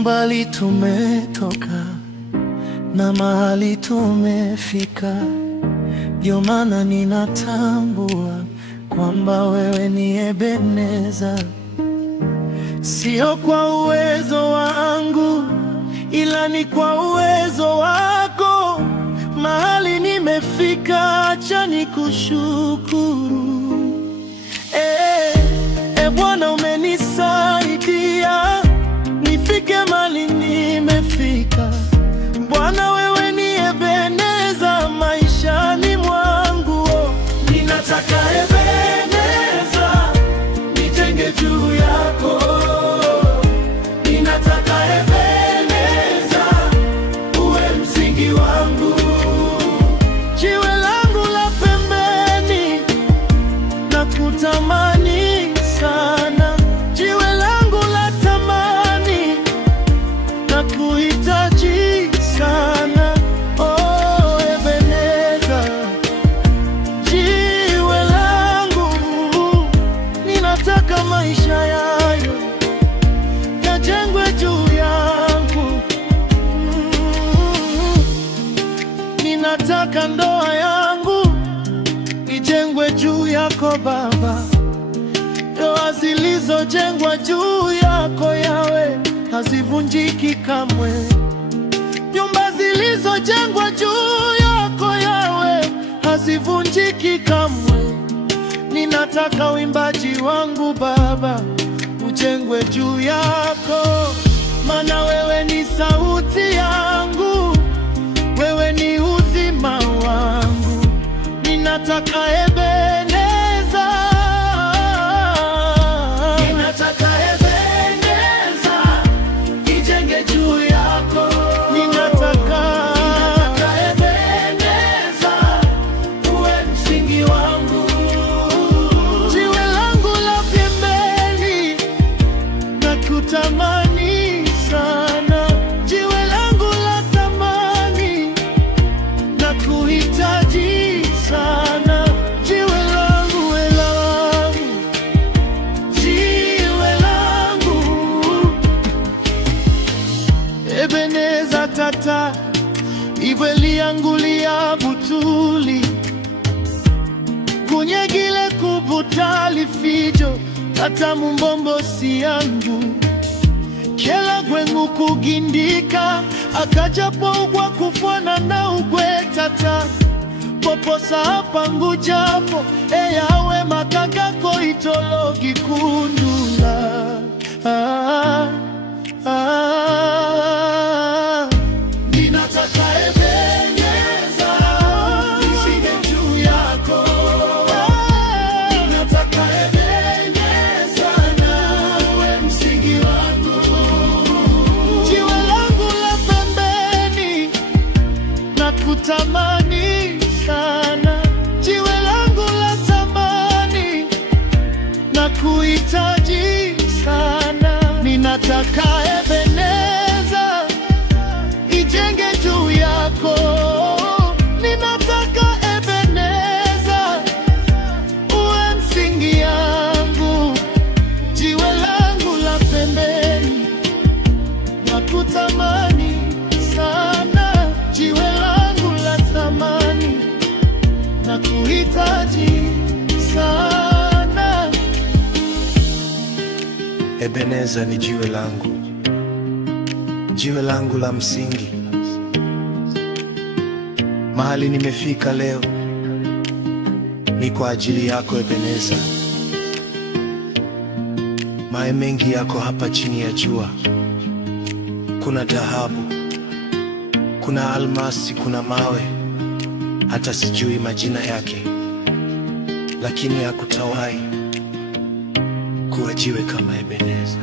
Umbali tumetoka na mahali tumefika, ndio maana ninatambua kwamba wewe ni Ebeneza. Sio kwa uwezo wangu, ila ni kwa uwezo wako. Mahali nimefika, acha nikushukuru. Bwana, umenisaidia nifike mahali nimefika. Bwana, wewe ni Ebeneza maishani mwangu. Ninataka Ebeneza nijenge juu yako. Ninataka Ebeneza uwe msingi wangu, jiwe langu la pembeni. Nakutamani sana, jiwe langu la tamani. Nakuhitaji sana, oh Ebeneza, jiwe langu. Ninataka maisha yayo yajengwe juu yangu. Ninataka ndoa yangu ijengwe juu yako Baba. Ndoa zilizojengwa juu yako Yawe hazivunjiki kamwe. Nyumba zilizojengwa juu yako Yawe hazivunjiki kamwe. Ninataka uimbaji wangu Baba ujengwe juu yako, maana wewe ni sauti yangu, wewe ni uzima wangu. Ninataka Ebeneza, ninataka Ebeneza ijenge juu yako. Ninataka Ebeneza uwe msingi wangu, jiwe langu la pembeni. Nakutamani sana, jiwe langu la tamani. Nakuhitaji sana, jiwe langu, jiwe langu. Ebeneza tata ibweli yangu liya butuli, kunyegile kubutali fijo tata mumbombo si yangu. Kela gwengu kugindika akajapo ugwa kufwana na ugwe tata. Poposa hapa ngujapo eyawe makagako itologi kundula. Ninataka Ebeneza nishike juu yako. Ninataka Ebeneza uwe msingi wangu, jiwe langu la pembeni. Nakutamani sana, jiwe langu la tamani. Nakuhitaji sana, ninataka Ebeneza ijenge juu yako. Ninataka Ebeneza uwe msingi yangu, jiwe langu la pembeni. Nakutamani sana, jiwe langu la thamani. Nakuhitaji sana. Ebeneza ni jiwe langu la msingi. Mahali nimefika leo ni kwa ajili yako Ebeneza. Mae mengi yako hapa chini ya jua. Kuna dhahabu, kuna almasi, kuna mawe hata sijui majina yake, lakini hakutawahi kuwa jiwe kama Ebeneza.